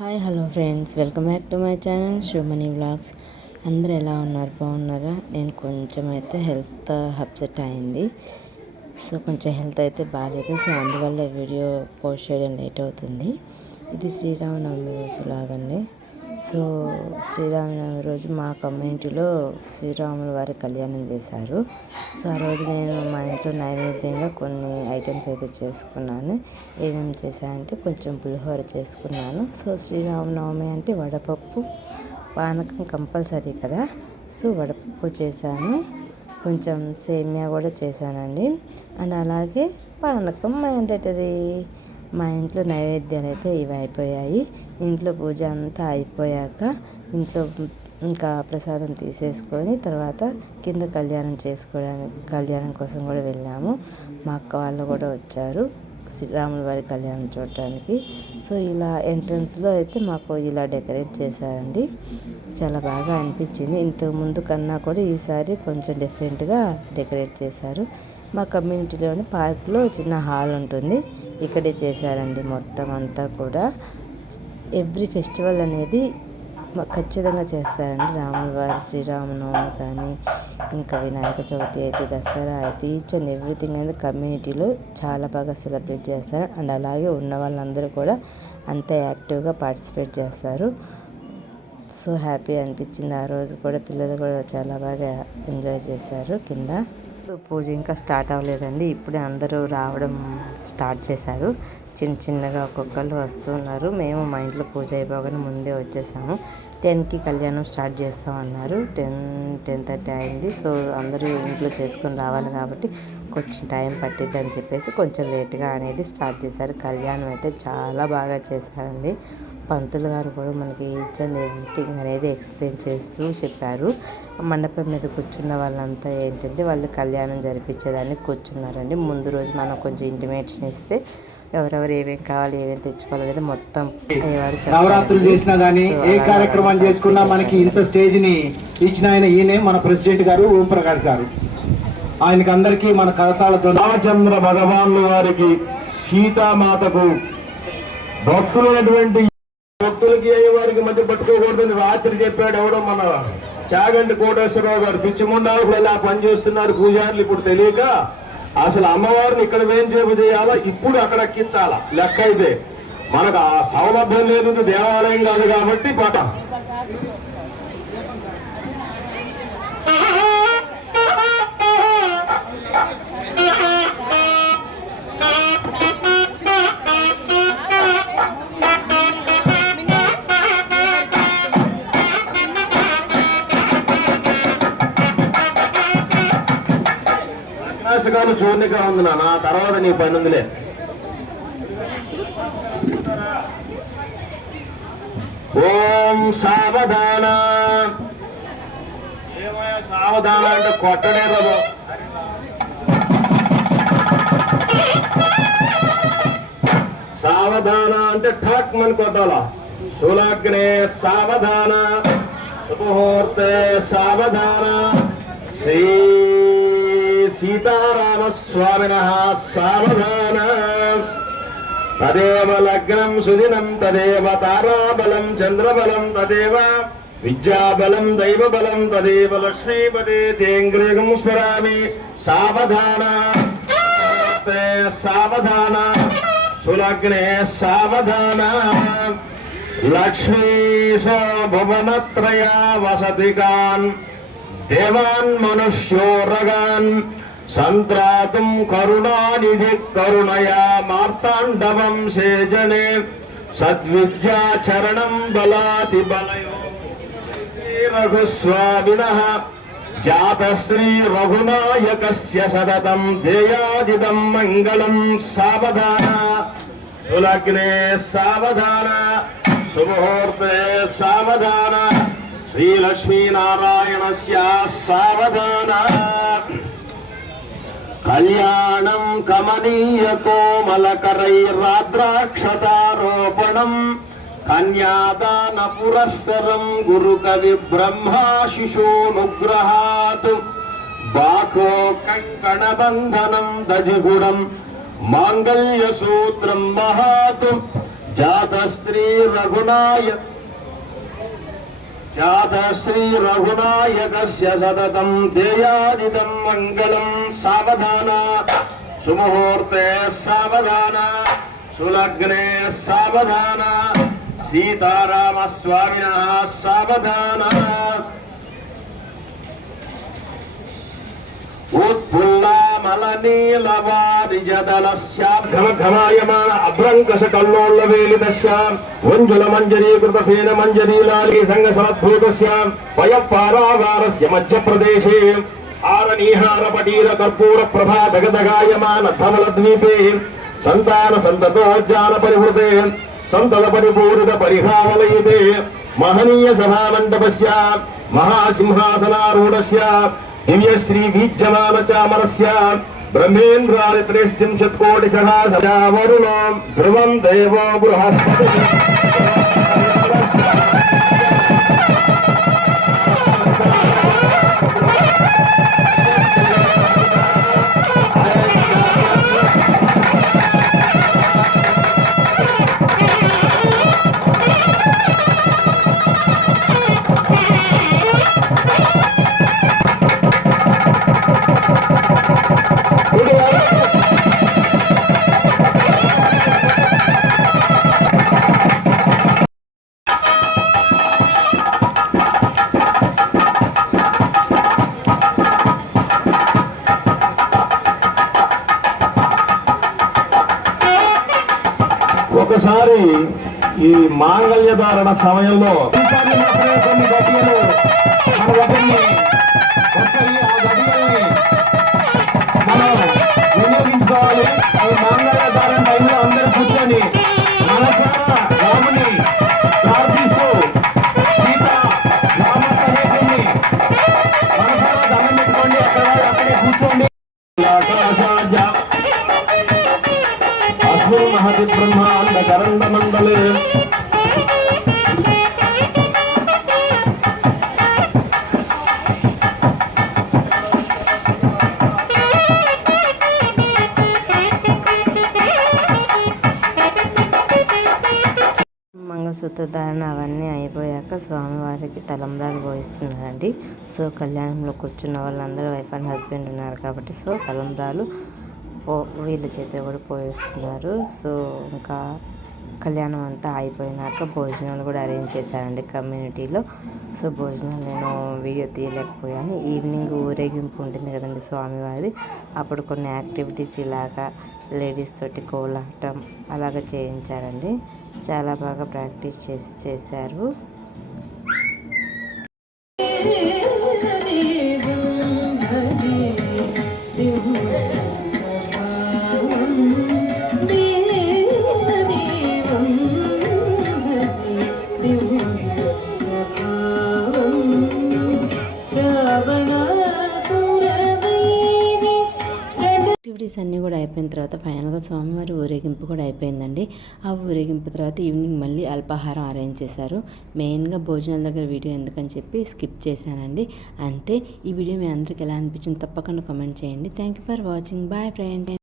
Hi hello friends. Welcome back to my channel Shubhamani vlogs. అందరూ ఎలా ఉన్నారు? బాగున్నారా? నేను కొంచెం అయితే హెల్త్ అప్సెట్ అయింది. సో కొంచెం హెల్త్ అయితే బాగాలేదు. సో అందువల్ల వీడియో పోస్ట్ చేయడం లేట్ అవుతుంది. ఇది శ్రీరామనవమి రోజు లాగండి సో శ్రీరామనవమి రోజు మా కమ్యూనిటీలో శ్రీరాముల వారి కళ్యాణం చేశారు. సో ఆ రోజు నేను మా ఇంట్లో నైవేద్యంగా కొన్ని ఐటమ్స్ అయితే చేసుకున్నాను. ఏమేమి చేశానంటే కొంచెం పులిహోర చేసుకున్నాను. సో శ్రీరామనవమి అంటే వడపప్పు పానకం కంపల్సరీ కదా. సో వడపప్పు చేశాను. కొంచెం సేమియా కూడా చేశానండి. అండ్ అలాగే పానకం మ్యాండేటరీ. మా ఇంట్లో నైవేద్యాలు అయితే ఇవి అయిపోయాయి. ఇంట్లో పూజ అంతా అయిపోయాక ఇంట్లో ఇంకా ప్రసాదం తీసేసుకొని తర్వాత కింద కళ్యాణం చేసుకోవడానికి కళ్యాణం కోసం కూడా వెళ్ళాము. మా అక్క వాళ్ళు కూడా వచ్చారు శ్రీరాముల వారి కళ్యాణం చూడటానికి. సో ఇలా ఎంట్రన్స్లో అయితే మాకు ఇలా డెకరేట్ చేశారండి. చాలా బాగా అనిపించింది. ఇంతకు ముందు కన్నా కూడా ఈసారి కొంచెం డిఫరెంట్గా డెకరేట్ చేశారు. మా కమ్యూనిటీలోని పార్క్లో చిన్న హాల్ ఉంటుంది. ఇక్కడే చేశారండి మొత్తం అంతా కూడా. ఎవ్రీ ఫెస్టివల్ అనేది ఖచ్చితంగా చేస్తారండి. రాముల వారి శ్రీరామనవమి కానీ ఇంకా వినాయక చవితి అయితే దసరా అయితే ఈచ్ అండ్ ఎవ్రీథింగ్ అనేది కమ్యూనిటీలో చాలా బాగా సెలబ్రేట్ చేస్తారు. అండ్ అలాగే ఉన్న వాళ్ళందరూ కూడా అంత యాక్టివ్గా పార్టిసిపేట్ చేస్తారు. సో హ్యాపీ అనిపించింది. ఆ రోజు కూడా పిల్లలు కూడా చాలా బాగా ఎంజాయ్ చేశారు కింద. పూజ ఇంకా స్టార్ట్ అవ్వలేదండి. ఇప్పుడే అందరూ రావడం స్టార్ట్ చేశారు. చిన్న చిన్నగా ఒక్కొక్కరు వస్తున్నారు మేము మా ఇంట్లో పూజ అయిపోగానే ముందే వచ్చేసాము. టెన్కి కళ్యాణం స్టార్ట్ చేస్తామన్నారు టెన్ టెన్ థర్టీ అయింది. సో అందరూ ఇంట్లో చేసుకొని రావాలి కాబట్టి కొంచెం టైం పట్టిద్ది అని చెప్పేసి కొంచెం లేట్గా అనేది స్టార్ట్ చేశారు. కళ్యాణం అయితే చాలా బాగా చేశారండి. పంతులు గారు కూడా మనకి ఈచ్ అండ్ ఎవ్రీథింగ్ అనేది ఎక్స్ప్లెయిన్ చేస్తూ చెప్పారు. మండపం మీద కూర్చున్న వాళ్ళంతా ఏంటంటే వాళ్ళు కళ్యాణం జరిపించేదాన్ని కూర్చున్నారండి. ముందు రోజు మనం కొంచెం ఇంటిమేషన్ ఇస్తే ఎవరెవరు ఏమేమి కావాలి ఏమేమి తెచ్చుకోవాలి అనేది మొత్తం నవరాత్రులు చేసినా గానీ ఏ కార్యక్రమాలు చేసుకున్నా మనకి ఇంత స్టేజ్ని ఇచ్చిన ఆయన ఈయనే మన ప్రెసిడెంట్ గారు ఓం ప్రకాష్ గారు. ఆయనకి అందరికీ మన కరతాళతో రామచంద్ర భగవాన్ల వారికి సీతామాతకు భక్తులైనటువంటి మంది పట్టుకోకూడదని రాత్రి చెప్పాడు ఎవడో మన చాగంటి కోటేశ్వరరావు గారు. పిచ్చిముండాలు ఇలా పనిచేస్తున్నారు పూజారులు ఇప్పుడు తెలియక. అసలు అమ్మవారిని ఇక్కడ వేంచేపు చేయాలా? ఇప్పుడు అక్కడ ఎక్కించాలా? లెక్క అయితే మనకు ఆ సౌలభ్యం లేదు దేవాలయం కాదు కాబట్టి పాట. వినాశకాలు చూర్ణిగా ఉంది నా తర్వాత నీ పని ఉందిలే. ఓం సావధాన. ఏమయ్యా సావధాన అంటే కొట్టడే రబో సావధాన అంటే ఠాక్ మని కొట్టాలా? సులగ్నే సావధాన. సుముహూర్తే సావధాన. శ్రీ సీతారామస్వామిన సావధాన. తదేవ లగ్నం సుదినం తదేవ తారాబలం చంద్రబలం తదేవ విద్యాబలం దైవబలం తదేవ లక్ష్మీపదే తేంగ్రేగం స్మరామి. సావధాన. సావధాన. సులగ్నే సావధాన. లక్ష్మీ భువనత్రయా వసతి కాన్ దేవాన్ మనుష్యోరగాన్ సంత్రాతుం కరుణానిధి కరుణయా మార్తాండవం సేజనే సద్విద్యాచరణం బలాతి బలయో రఘుస్వామిన జాతశ్రీ రఘునాయకస్య సతతం దేయాదిదం మంగళం సావధాన. సులగ్నే సావధాన సుముహూర్తే సావధాన. శ్రీలక్ష్మీనారాయణస్య సావధాన. కళ్యాణం కమనీయ కోమలకరైరాద్రాక్షతారోపణం కన్యాదాన పురస్సరం గురు కవి బ్రహ్మా శిశోనుగ్రహాత్. బాకో కంకణ బంధనం దజిగుడం మాంగళ్య సూత్రం మహాత్. స్త్రీ రఘునాయ జాతశ్రీ రఘునాయకస్య సతతం ధ్యేయాదిదం మంగళం సావధాన. సుముహూర్తే సావధాన సులగ్నే సావధాన సీతారామ స్వామిన సావధాన. ఉత్ఫుల్లామలనీలవారిజదలస్యాఘమఘమాయమాన అభ్రంకష కల్లోళ్ళవేలితస్యాం వంజుల మంజరీకృత ఫేన మంజరీలాలి సంగ సమద్భూతస్యాం వయపారావారస్య మధ్యప్రదేశే. ఆరణీహార పటీర కర్పూర ప్రభా దగదగాయమాన ధవల ద్వీపే సంతాన పరివృతే సంతత పరిపూరిత పరిహావలయితే. మహనీయ సభామండపస్య. మహాసింహాసనారూఢస్య. దివ్యశ్రీ వీజ్యమాన చామరస్య బ్రహ్మేంద్రాని త్రిస్త్రింశత్కోటి సహా వరుణో ధ్రువం దేవో బృహస్పతి ఈ మాంగళ్య ధారణ సమయంలో ఈసారి మాత్రమే కొన్ని గడియలు మన వస్త్రధారణ అవన్నీ అయిపోయాక స్వామివారికి తలంబ్రాలు పోయిస్తున్నారండి. సో కళ్యాణంలో కూర్చున్న వాళ్ళందరూ వైఫ్ అండ్ హస్బెండ్ ఉన్నారు కాబట్టి సో తలంబ్రాలు పో వీళ్ళ చేత కూడా పోయిస్తున్నారు. సో ఇంకా కళ్యాణం అంతా అయిపోయినాక భోజనాలు కూడా అరేంజ్ చేశారండి కమ్యూనిటీలో. సో భోజనాలు నేను వీడియో తీయలేకపోయాను. ఈవినింగ్ ఊరేగింపు ఉంటుంది కదండి స్వామివారిది. అప్పుడు కొన్ని యాక్టివిటీస్ ఇలాగా లేడీస్ తోటి కోలాటం అలాగ చేయించారండి. చాలా బాగా ప్రాక్టీస్ చేసి చేశారు. యాక్టివిటీస్ అన్నీ కూడా అయిపోయిన తర్వాత ఫైనల్గా స్వామివారి ఊరేగింపు కూడా అయిపోయిందండి. ఆ ఊరేగింపు తర్వాత ఈవినింగ్ మళ్ళీ అల్పాహారం అరేంజ్ చేశారు. మెయిన్గా భోజనాల దగ్గర వీడియో ఎందుకని చెప్పి స్కిప్ చేశానండి. అంతే. ఈ వీడియో మీ అందరికి ఎలా అనిపించింది తప్పకుండా కామెంట్ చేయండి. Thank you for watching bye friend